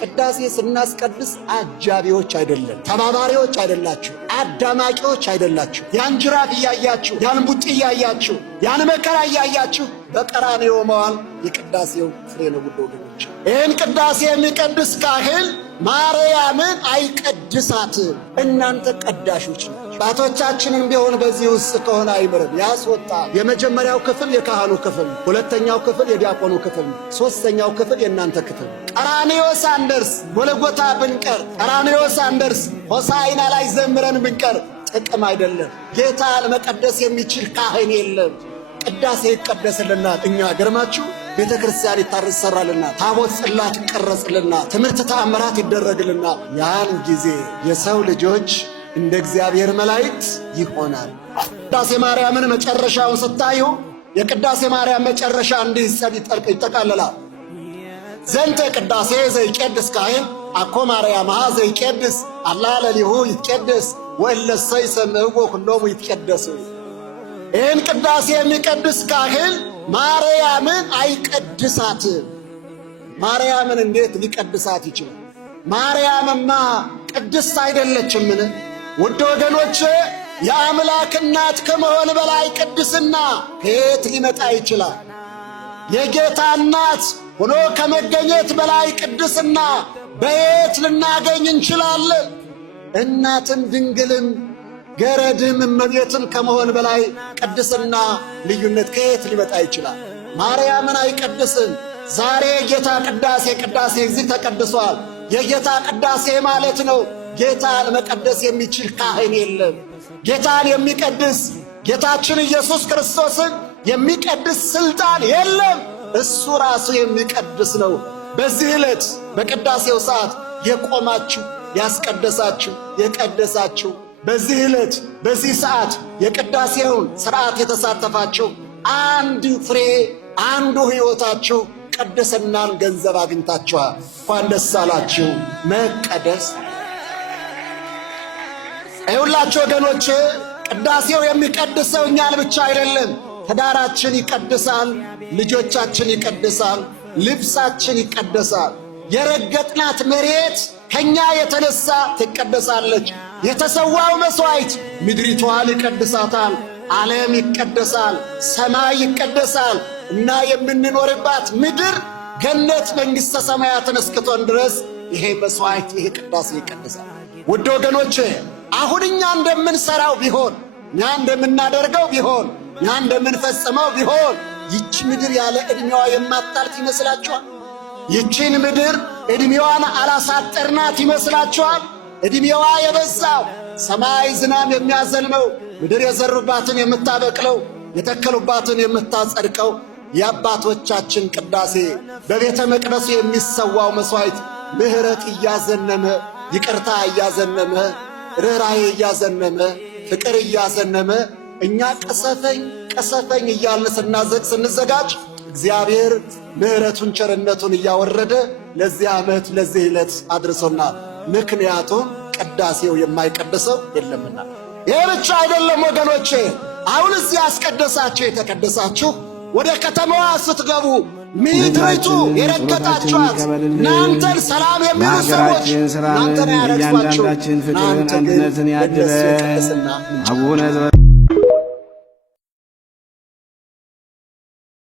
ቅዳሴ ስናስቀድስ አጃቢዎች አይደለም፣ ተባባሪዎች አይደላችሁ፣ አዳማቂዎች አይደላችሁ። ያን ጅራፍ እያያችሁ፣ ያን ቡጢ እያያችሁ፣ ያን መከራ እያያችሁ በቀራንዮ መዋል የቅዳሴው ፍሬ ነው። ውድ ወገኖች ይህን ቅዳሴ የሚቀድስ ካህን ማርያምን አይቀድሳትም። እናንተ ቀዳሾች ናችሁ። አባቶቻችንም ቢሆን በዚህ ውስጥ ከሆነ አይምርም፣ ያስወጣል። የመጀመሪያው ክፍል የካህኑ ክፍል፣ ሁለተኛው ክፍል የዲያቆኑ ክፍል፣ ሶስተኛው ክፍል የእናንተ ክፍል። ቀራንዮ ሳንደርስ ጎልጎታ ብንቀር፣ ቀራንዮ ሳንደርስ ሆሳዕና ላይ ዘምረን ብንቀር ጥቅም አይደለም። ጌታን መቀደስ የሚችል ካህን የለም። ቅዳሴ ይቀደስልናል። እኛ ገርማችሁ ቤተ ክርስቲያን ይታሰራልናል፣ ታቦት ጽላት ይቀረጽልና፣ ትምህርት ተአምራት ይደረግልናል። ያን ጊዜ የሰው ልጆች እንደ እግዚአብሔር መላእክት ይሆናል። ቅዳሴ ማርያምን መጨረሻውን ስታዩ የቅዳሴ ማርያም መጨረሻ እንዲህ ይጠቃለላል። ዘንተ ቅዳሴ ዘይቄድስ ካህን አኮ ማርያምሃ ዘይቄድስ አላ ለሊሁ ይትቄደስ ወእለሰ ይሰምዕዎ ኩሎሙ ይትቄደሱ። ይህን ቅዳሴ የሚቀድስ ካህን ማርያምን አይቀድሳትም። ማርያምን እንዴት ሊቀድሳት ይችላል? ማርያምማ ቅድስት አይደለችምን? ውድ ወገኖች የአምላክ እናት ከመሆን በላይ ቅድስና ከየት ሊመጣ ይችላል? የጌታ እናት ሆኖ ከመገኘት በላይ ቅድስና በየት ልናገኝ እንችላለን? እናትም ድንግልም ገረድም እመቤትም ከመሆን በላይ ቅድስና ልዩነት ከየት ሊመጣ ይችላል? ማርያምን አይቀድስም። ዛሬ የጌታ ቅዳሴ እዚህ ተቀድሷል። የጌታ ቅዳሴ ማለት ነው። ጌታን መቀደስ የሚችል ካህን የለም። ጌታን የሚቀድስ ጌታችን ኢየሱስ ክርስቶስን የሚቀድስ ስልጣን የለም። እሱ ራሱ የሚቀድስ ነው። በዚህ ዕለት በቅዳሴው ሰዓት የቆማችሁ ያስቀደሳችሁ የቀደሳችሁ፣ በዚህ ዕለት በዚህ ሰዓት የቅዳሴውን ሥርዓት የተሳተፋችሁ አንድ ፍሬ አንዱ ሕይወታችሁ ቅድስናን ገንዘብ አግኝታችኋል። እንኳን ደስ አላችሁ። መቀደስ አይሁላችሁ ወገኖቼ። ቅዳሴው የሚቀድሰው እኛን ብቻ አይደለም። ትዳራችን ይቀድሳል፣ ልጆቻችን ይቀድሳል፣ ልብሳችን ይቀደሳል። የረገጥናት መሬት ከኛ የተነሳ ትቀደሳለች። የተሰዋው መሥዋዕት ምድሪቷን ይቀድሳታል። ዓለም ይቀደሳል፣ ሰማይ ይቀደሳል እና የምንኖርባት ምድር ገነት መንግሥተ ሰማያትን እስክትሆን ድረስ ይሄ መሥዋዕት ይሄ ቅዳሴ ይቀደሳል። ውድ ወገኖቼ አሁን እኛ እንደምንሰራው ቢሆን እኛ እንደምናደርገው ቢሆን እኛ እንደምንፈጽመው ቢሆን ይቺ ምድር ያለ ዕድሜዋ የማታልፍ ይመስላችኋል? ይቺን ምድር ዕድሜዋን አላሳጠርናት ይመስላችኋል? ዕድሜዋ የበዛው ሰማይ ዝናም የሚያዘልመው ምድር የዘሩባትን የምታበቅለው የተከሉባትን የምታጸድቀው የአባቶቻችን ቅዳሴ በቤተ መቅደሱ የሚሰዋው መሥዋዕት ምሕረት እያዘነመ ይቅርታ እያዘነመ ርኅራኄ እያዘነመ ፍቅር እያዘነመ እኛ ቀሰፈኝ እያልን ስንዘጋጅ እግዚአብሔር ምሕረቱን ቸርነቱን እያወረደ ለዚህ ዓመት ለዚህ ዕለት አድርሶናል። ምክንያቱም ቅዳሴው የማይቀድሰው የለምና። ይህ ብቻ አይደለም ወገኖቼ። አሁን እዚህ ያስቀደሳችሁ የተቀደሳችሁ ወደ ከተማዋ ስትገቡ ምድሪቱ የረገጣችኋት እናንተን ሰላም የሚሉ ሰዎች እናንተን ያረግፏችሁ፣ እናንተ ግን ለነሱ ቅድስና